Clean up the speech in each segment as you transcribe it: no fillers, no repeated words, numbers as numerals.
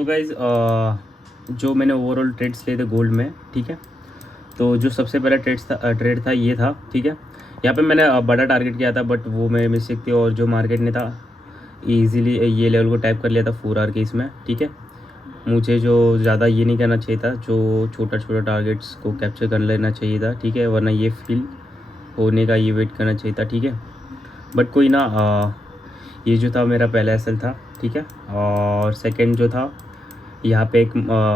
तो गाइज़ जो मैंने ओवरऑल ट्रेड्स लिए थे गोल्ड में, ठीक है। तो जो सबसे पहला ट्रेड था ये था, ठीक है। यहाँ पे मैंने बड़ा टारगेट किया था, बट वो मेरी मिस्टेक थी और जो मार्केट ने था इजीली ये लेवल को टाइप कर लिया था 4 आवर के इसमें, ठीक है। मुझे जो ज़्यादा ये नहीं करना चाहिए था, जो छोटा छोटा टारगेट्स को कैप्चर कर लेना चाहिए था, ठीक है, वरना ये फील होने का ये वेट करना चाहिए था, ठीक है। बट कोई ना, ये जो था मेरा पहला एसएल था, ठीक है। और सेकंड जो था यहाँ पे एक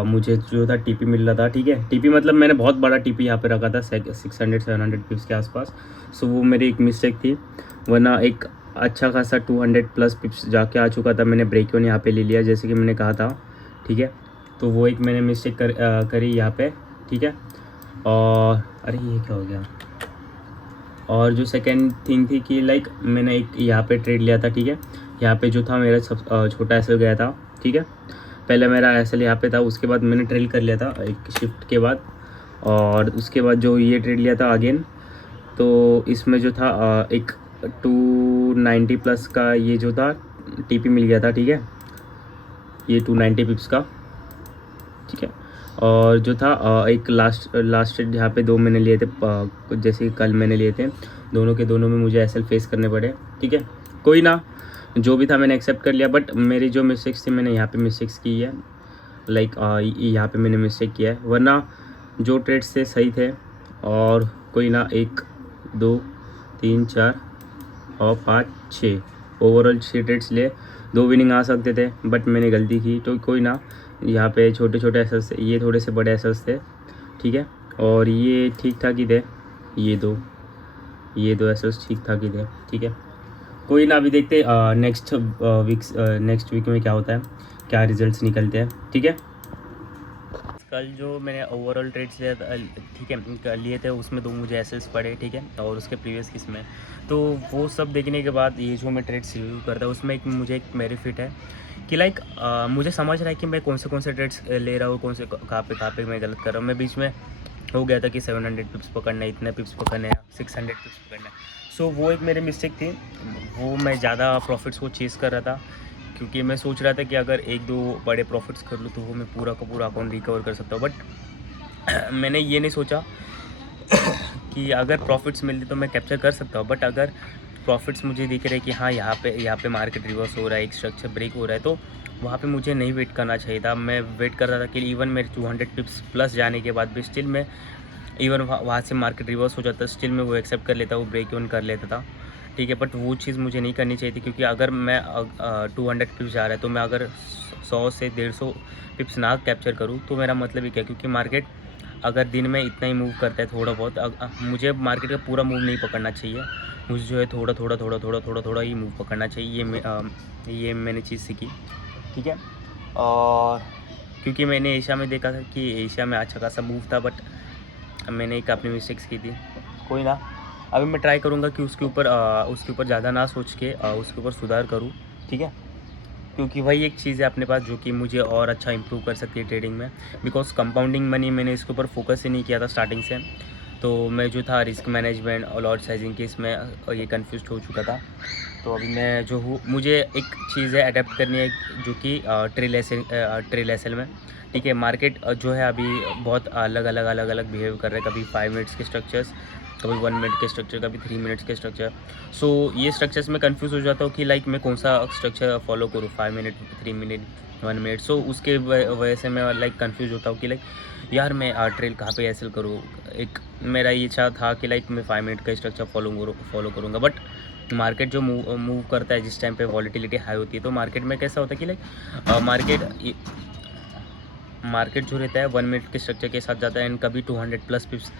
मुझे जो था टीपी मिल रहा था, ठीक है। टीपी मतलब मैंने बहुत बड़ा टीपी यहाँ पे रखा था 600-700 पिप्स के आसपास। सो वो मेरी एक मिस्टेक थी, वरना एक अच्छा खासा 200 प्लस पिप्स जाके आ चुका था। मैंने ब्रेक ऑन यहाँ पे ले लिया जैसे कि मैंने कहा था, ठीक है। तो वो एक मैंने मिस्टेक करी यहाँ पे, ठीक है। और अरे ये क्या हो गया। और जो सेकेंड थिंग थी कि लाइक मैंने एक यहाँ पे ट्रेड लिया था, ठीक है। यहाँ पे जो था मेरा सब छोटा एसएल गया था, ठीक है। पहले मेरा एसएल यहाँ पे था, उसके बाद मैंने ट्रेल कर लिया था एक शिफ्ट के बाद। और उसके बाद जो ये ट्रेड लिया था अगेन, तो इसमें जो था एक 290 प्लस का ये जो था टीपी मिल गया था, ठीक है। ये 290 पिप्स का, ठीक है। और जो था एक लास्ट यहाँ पे 2 मैंने लिए थे, जैसे कल मैंने लिए थे, दोनों के दोनों में मुझे एसएल फेस करने पड़े, ठीक है। कोई ना, जो भी था मैंने एक्सेप्ट कर लिया। बट मेरी जो मिस्टेक्स थी मैंने यहाँ पे मिस्टेक्स की है, लाइक यहाँ पे मैंने मिस्टेक किया है, वरना जो ट्रेड्स थे सही थे। और कोई ना, 1 2 3 4 और 5 6 ओवरऑल 6 ट्रेड्स लिए, 2 विनिंग आ सकते थे, बट मैंने गलती की। तो कोई ना, यहाँ पे छोटे छोटे एसेस थे, ये थोड़े से बड़े एसेस थे, ठीक है। और ये ठीक ठाक ही थे, ये दो एसेस ठीक ठाक ही थे, ठीक है। कोई ना, अभी देखते नेक्स्ट वीक में क्या होता है, क्या रिजल्ट्स निकलते हैं, ठीक है। कल जो मैंने ओवरऑल ट्रेड्स लिया था, ठीक है, लिए थे, उसमें 2 मुझे एसेस पड़े, ठीक है। और उसके प्रीवियस किस्में, तो वो सब देखने के बाद ये जो मैं ट्रेड्स रिव्यू करता हूँ उसमें मुझे एक बेनिफिट है कि लाइक मुझे समझ रहा है कि मैं कौन से ट्रेड्स ले रहा हूँ, कहाँ पे मैं गलत कर रहा हूँ। मैं बीच में हो गया था कि 700 पिप्स पकड़ना है, इतने पिप्स पकड़ने हैं, 600 पिप्स पकड़ना है। सो वो एक मेरी मिस्टेक थी, वो मैं ज़्यादा प्रॉफिट्स को चेज़ कर रहा था, क्योंकि मैं सोच रहा था कि अगर 1-2 बड़े प्रॉफिट्स कर लूँ तो वो मैं पूरा का पूरा अकाउंट रिकवर कर सकता हूँ। बट मैंने ये नहीं सोचा कि अगर प्रॉफिट्स मिलते तो मैं कैप्चर कर सकता हूँ, बट अगर प्रॉफिट्स मुझे दिख रहे कि हाँ यहाँ पे मार्केट रिवर्स हो रहा है, एक स्ट्रक्चर ब्रेक हो रहा है, तो वहाँ पे मुझे नहीं वेट करना चाहिए था। मैं वेट कर रहा था कि इवन मेरे 200 पिप्स प्लस जाने के बाद भी स्टिल मैं, इवन वहाँ से मार्केट रिवर्स हो जाता, स्टिल मैं वो एक्सेप्ट कर लेता, वो ब्रेक ऑन कर लेता था, ठीक है। बट वो चीज़ मुझे नहीं करनी चाहिए थी, क्योंकि अगर मैं 200 पिप्स जा रहा है तो मैं अगर 100 से 150 पिप्स ना कैप्चर करूँ तो मेरा मतलब ही क्या, क्योंकि मार्केट अगर दिन में इतना ही मूव करता है थोड़ा बहुत, मुझे मार्केट का पूरा मूव नहीं पकड़ना चाहिए, मुझे जो है थोड़ा ही मूव पकड़ना चाहिए। ये मैंने चीज़ सीखी, ठीक है। और क्योंकि मैंने एशिया में देखा था कि एशिया में अच्छा खासा मूव था, बट मैंने एक अपनी मिस्टेक्स की थी। कोई ना, अभी मैं ट्राई करूँगा कि उसके ऊपर ज़्यादा ना सोच के उसके ऊपर सुधार करूँ, ठीक है। क्योंकि वही एक चीज़ है अपने पास जो कि मुझे और अच्छा इंप्रूव कर सकती है ट्रेडिंग में। बिकॉज कंपाउंडिंग मनी मैंने इसके ऊपर फोकस ही नहीं किया था स्टार्टिंग से, तो मैं जो था रिस्क मैनेजमेंट और लॉट साइजिंग के इसमें ये कन्फ्यूज हो चुका था। तो अभी मैं जो हूँ, मुझे एक चीज़ है अडेप्ट करनी है, जो कि ट्रेल एसल में, ठीक है। मार्केट जो है अभी बहुत अलग अलग बिहेव कर रहा है, कभी 5 मिनट्स के स्ट्रक्चर्स, कभी 1 मिनट के स्ट्रक्चर, कभी 3 मिनट्स के स्ट्रक्चर। सो ये स्ट्रक्चर्स में कंफ्यूज हो जाता हूँ कि लाइक मैं कौन सा स्ट्रक्चर फॉलो करूँ, 5 मिनट, 3 मिनट, 1 मिनट। सो उसके वजह से मैं लाइक कंफ्यूज होता हूँ कि लाइक यार मैं ट्रेल कहाँ पे एसल करूँ। एक मेरा ये इच्छा था कि लाइक मैं 5 मिनट का स्ट्रक्चर फॉलो करूँगा, बट मार्केट जो मूव करता है जिस टाइम पे वॉलीटिलिटी हाई होती है, तो मार्केट में कैसा होता है कि लाइक मार्केट जो रहता है 1 मिनट के स्ट्रक्चर के साथ जाता है, एंड कभी 200 प्लस पिप्स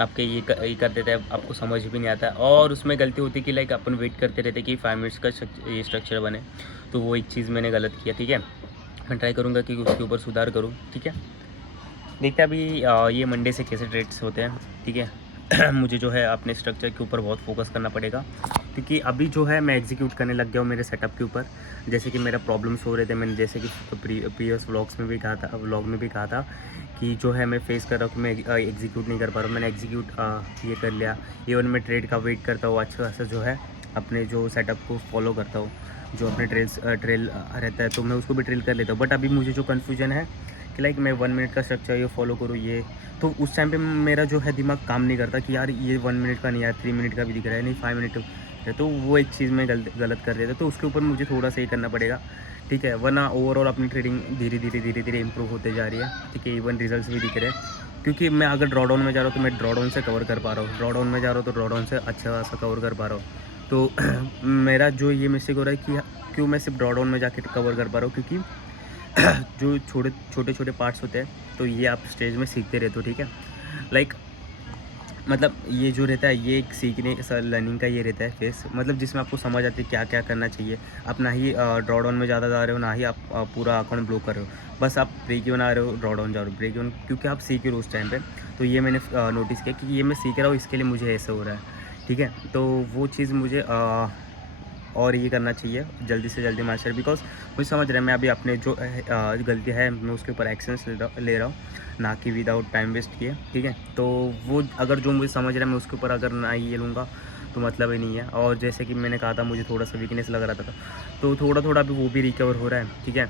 आपके ये कर देता है, आपको समझ भी नहीं आता है। और उसमें गलती होती है कि लाइक अपन वेट करते रहते कि 5 मिनट्स का ये स्ट्रक्चर बने, तो वो एक चीज़ मैंने गलत किया, ठीक है। मैं ट्राई करूँगा कि उसके ऊपर सुधार करूँ, ठीक है। देखते हैं अभी ये मंडे से कैसे ट्रेड्स होते हैं, ठीक है। मुझे जो है अपने स्ट्रक्चर के ऊपर बहुत फोकस करना पड़ेगा, क्योंकि अभी जो है मैं एग्जीक्यूट करने लग गया हूँ मेरे सेटअप के ऊपर। जैसे कि मेरा प्रॉब्लम्स हो रहे थे, मैंने जैसे कि प्रीवियस व्लॉग में भी कहा था कि जो है मैं फेस कर रहा हूँ कि मैं एग्जीक्यूट नहीं कर पा रहा हूँ। मैंने एग्जीक्यूट ये कर लिया। इवन मैं ट्रेड का वेट करता हूँ, अच्छा खासा जो है अपने जो सेटअप को फॉलो करता हूँ, जो अपने ट्रेल रहता है तो मैं उसको भी ट्रेल कर लेता हूँ। बट अभी मुझे जो कन्फ्यूजन है कि लाइक मैं 1 मिनट का स्ट्रक्चर ये फॉलो करूँ ये, तो उस टाइम पे मेरा जो है दिमाग काम नहीं करता कि यार ये 1 मिनट का नहीं यार 3 मिनट का भी दिख रहा है, नहीं 5 मिनट है, तो वो एक चीज़ मैं गलत कर रहा था। तो उसके ऊपर मुझे थोड़ा सा ये करना पड़ेगा, ठीक है, वरना ओवरऑल अपनी ट्रेडिंग धीरे धीरे इंप्रूव होते जा रही है, ठीक है, इवन रिजल्ट्स भी दिख रहे हैं। क्योंकि मैं अगर ड्रॉडाउन में जा रहा हूँ तो मैं ड्रॉडाउन से कवर कर पा रहा हूँ, ड्रॉडाउन में जा रहा हूँ तो ड्रॉडाउन से अच्छा खासा कवर कर पा रहा हूँ। तो मेरा जो ये मिस्टेक हो रहा है कि क्यों मैं सिर्फ ड्रॉडाउन में जाके कवर कर पा रहा हूँ, क्योंकि जो छोटे छोटे पार्ट्स होते हैं तो ये आप स्टेज में सीखते रहते हो, ठीक है। लाइक मतलब ये जो रहता है ये एक सीखने लर्निंग का ये रहता है फेस, मतलब जिसमें आपको समझ आती है क्या क्या करना चाहिए। आप ना ही ड्रॉडाउन में ज़्यादा जा रहे हो, ना ही आप पूरा अकाउंट ब्लॉक कर रहे हो, बस आप ब्रेक इवन आ रहे हो, ड्रॉडाउन जा रहे हो, ब्रेक इवन, क्योंकि आप सीख रहे हो उस टाइम पे। तो ये मैंने नोटिस किया कि ये मैं सीख रहा हूँ, इसके लिए मुझे ऐसा हो रहा है, ठीक है। तो वो चीज़ मुझे और ये करना चाहिए जल्दी से जल्दी मास्टर, बिकॉज मुझे समझ रहा है मैं अभी अपने जो गलती है मैं उसके ऊपर एक्शंस ले रहा हूँ, ना कि विदाउट टाइम वेस्ट किए, ठीक है। तो वो अगर जो मुझे समझ रहा है मैं उसके ऊपर अगर ना ये लूँगा तो मतलब ही नहीं है। और जैसे कि मैंने कहा था मुझे थोड़ा सा वीकनेस लग रहा था, तो थोड़ा थोड़ा अभी वो भी रिकवर हो रहा है, ठीक है।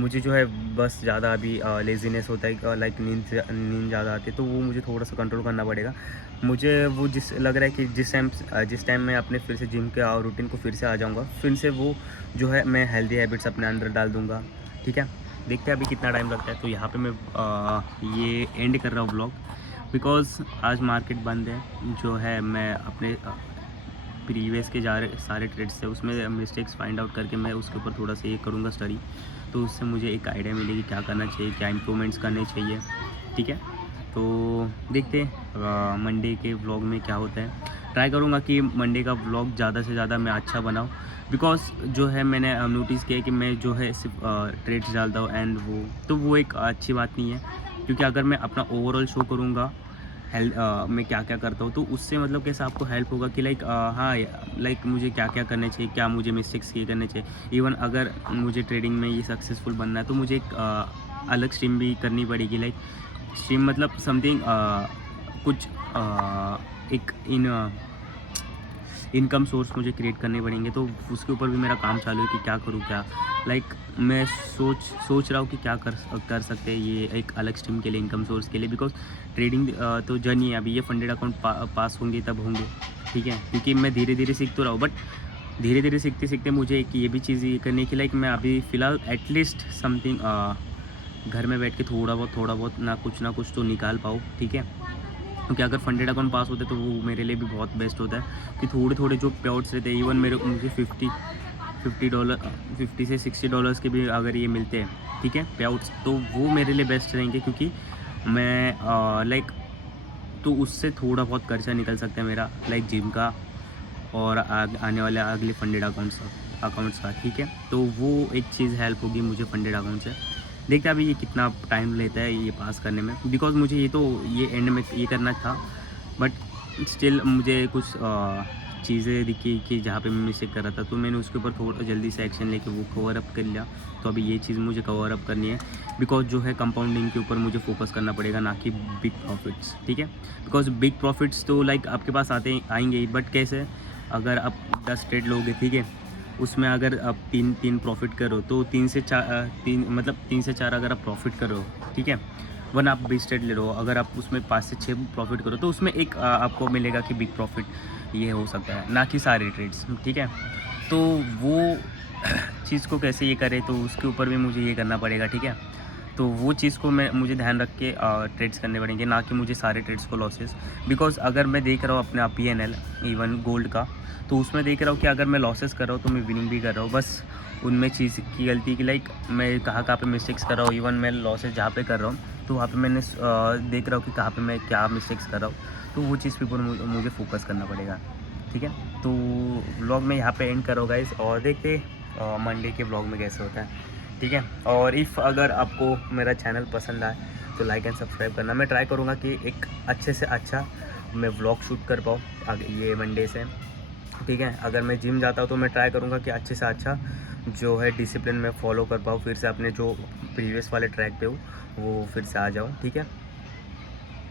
मुझे जो है बस ज़्यादा अभी लेज़ीनेस होता है, लाइक नींद ज़्यादा आती है, तो वो मुझे थोड़ा सा कंट्रोल करना पड़ेगा। मुझे वो लग रहा है कि जिस टाइम मैं अपने फिर से जिम के रूटीन को फिर से आ जाऊँगा, फिर से वो जो है मैं हेल्दी हैबिट्स अपने अंदर डाल दूँगा, ठीक है। देखते हैं अभी कितना टाइम लगता है। तो यहाँ पे मैं ये एंड कर रहा हूँ ब्लॉग, बिकॉज़ आज मार्केट बंद है। जो है मैं अपने प्रीवियस के सारे ट्रेड्स थे उसमें मिस्टेक्स फाइंड आउट करके मैं उसके ऊपर थोड़ा सा ये करूँगा स्टडी, तो उससे मुझे एक आइडिया मिलेगी क्या करना चाहिए, क्या इम्प्रूवमेंट्स करने चाहिए, ठीक है। तो देखते हैं मंडे के व्लॉग में क्या होता है। ट्राई करूँगा कि मंडे का व्लॉग ज़्यादा से ज़्यादा मैं अच्छा बनाऊँ, बिकॉज़ जो है मैंने नोटिस किया कि मैं जो है सिर्फ ट्रेड्स डालता हूँ एंड वो एक अच्छी बात नहीं है, क्योंकि अगर मैं अपना ओवरऑल शो करूँगा मैं क्या क्या करता हूँ, तो उससे मतलब कैसे आपको हेल्प होगा कि लाइक हाँ लाइक मुझे क्या क्या करने चाहिए, क्या मुझे मिस्टेक्स ये करने चाहिए। इवन अगर मुझे ट्रेडिंग में ये सक्सेसफुल बनना है तो मुझे एक अलग स्ट्रीम भी करनी पड़ेगी। लाइक स्ट्रीम मतलब समथिंग कुछ एक इनकम सोर्स मुझे क्रिएट करने पड़ेंगे, तो उसके ऊपर भी मेरा काम चालू है कि क्या करूँ क्या। लाइक मैं सोच रहा हूँ कि क्या कर सकते हैं ये एक अलग स्ट्रीम के लिए, इनकम सोर्स के लिए, बिकॉज ट्रेडिंग तो जर्नी है, अभी ये फंडेड अकाउंट पास होंगे तब होंगे, ठीक है। क्योंकि मैं धीरे धीरे सीख तो रहा हूँ, बट धीरे धीरे सीखते सीखते मुझे एक ये भी चीज़ ये करनी की लाइक मैं अभी फ़िलहाल एटलीस्ट समथिंग घर में बैठ के थोड़ा बहुत ना कुछ तो निकाल पाऊँ, ठीक है। क्योंकि अगर फंडेड अकाउंट पास होते तो वो मेरे लिए भी बहुत बेस्ट होता है कि थोड़े जो पे आउट्स रहते हैं, इवन मुझे $50 से $60 के भी अगर ये मिलते हैं, ठीक है, पे आउट्स, तो वो मेरे लिए बेस्ट रहेंगे, क्योंकि मैं लाइक तो उससे थोड़ा बहुत खर्चा निकल सकता है मेरा, लाइक जिम का और आने वाले अगले फंडेड अकाउंट्स का, ठीक है। तो वो एक चीज़ हेल्प होगी मुझे फंडेड अकाउंट से। देखते हैं अभी ये कितना टाइम लेता है ये पास करने में, बिकॉज मुझे ये एंड में ये करना था, बट स्टिल मुझे कुछ चीज़ें दिखी कि जहाँ पे मैं मिस्टेक कर रहा था, तो मैंने उसके ऊपर थोड़ा जल्दी से एक्शन लेके वो कवर अप कर लिया। तो अभी ये चीज़ मुझे कवर अप करनी है, बिकॉज जो है कंपाउंडिंग के ऊपर मुझे फोकस करना पड़ेगा, ना कि बिग प्रॉफिट्स, ठीक है। बिकॉज बिग प्रॉफिट्स तो लाइक आपके पास आएंगे ही, बट कैसे, अगर आप 10 ट्रेड लोगे, ठीक है, उसमें अगर आप तीन प्रॉफिट करो तो 3 से 4 अगर आप प्रॉफिट करो, ठीक है, वरना आप 20 ट्रेड ले लो, अगर आप उसमें 5 से 6 प्रॉफिट करो तो उसमें एक आपको मिलेगा कि बिग प्रॉफिट ये हो सकता है, ना कि सारे ट्रेड्स, ठीक है। तो वो चीज़ को कैसे ये करे, तो उसके ऊपर भी मुझे ये करना पड़ेगा, ठीक है। तो वो चीज़ को मुझे ध्यान रख के ट्रेड्स करने पड़ेंगे, ना कि मुझे सारे ट्रेड्स को लॉसेस, बिकॉज अगर मैं देख रहा हूँ अपने PNL इवन गोल्ड का, तो उसमें देख रहा हूँ कि अगर मैं लॉसेस कर रहा हूँ तो मैं विनिंग भी कर रहा हूँ, बस उनमें चीज़ की गलती की लाइक मैं कहाँ पे मिस्टेक्स कर रहा हूँ। इवन मैं लॉसेस जहाँ पे कर रहा हूँ तो वहाँ पे मैंने देख रहा हूँ कि कहाँ पे मैं क्या मिस्टेक्स कर रहा हूँ, तो वो चीज़ पे मुझे फोकस करना पड़ेगा, ठीक है। तो व्लॉग में यहाँ पे एंड करो गाइस, और देखते मंडे के व्लॉग में कैसे होता है, ठीक है। और इफ़ अगर आपको मेरा चैनल पसंद आए तो लाइक एंड सब्सक्राइब करना। मैं ट्राई करूँगा कि एक अच्छे से अच्छा मैं व्लॉग शूट कर पाऊँ ये मंडे से, ठीक है। अगर मैं जिम जाता हूँ तो मैं ट्राई करूँगा कि अच्छे से अच्छा जो है डिसिप्लिन में फॉलो कर पाऊँ, फिर से अपने जो प्रीवियस वाले ट्रैक पे हूँ वो फिर से आ जाऊँ, ठीक है।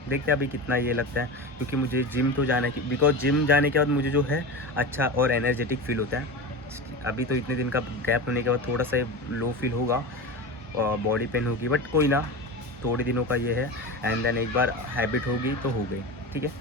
देखते हैं अभी कितना ये लगता है, क्योंकि मुझे जिम तो जाना है, बिकॉज जिम जाने के बाद मुझे जो है अच्छा और एनर्जेटिक फील होता है, अभी तो इतने दिन का गैप होने के बाद थोड़ा सा लो फील होगा और बॉडी पेन होगी, बट कोई ना, थोड़े दिनों का ये है, एंड देन एक बार हैबिट होगी तो हो गई, ठीक है।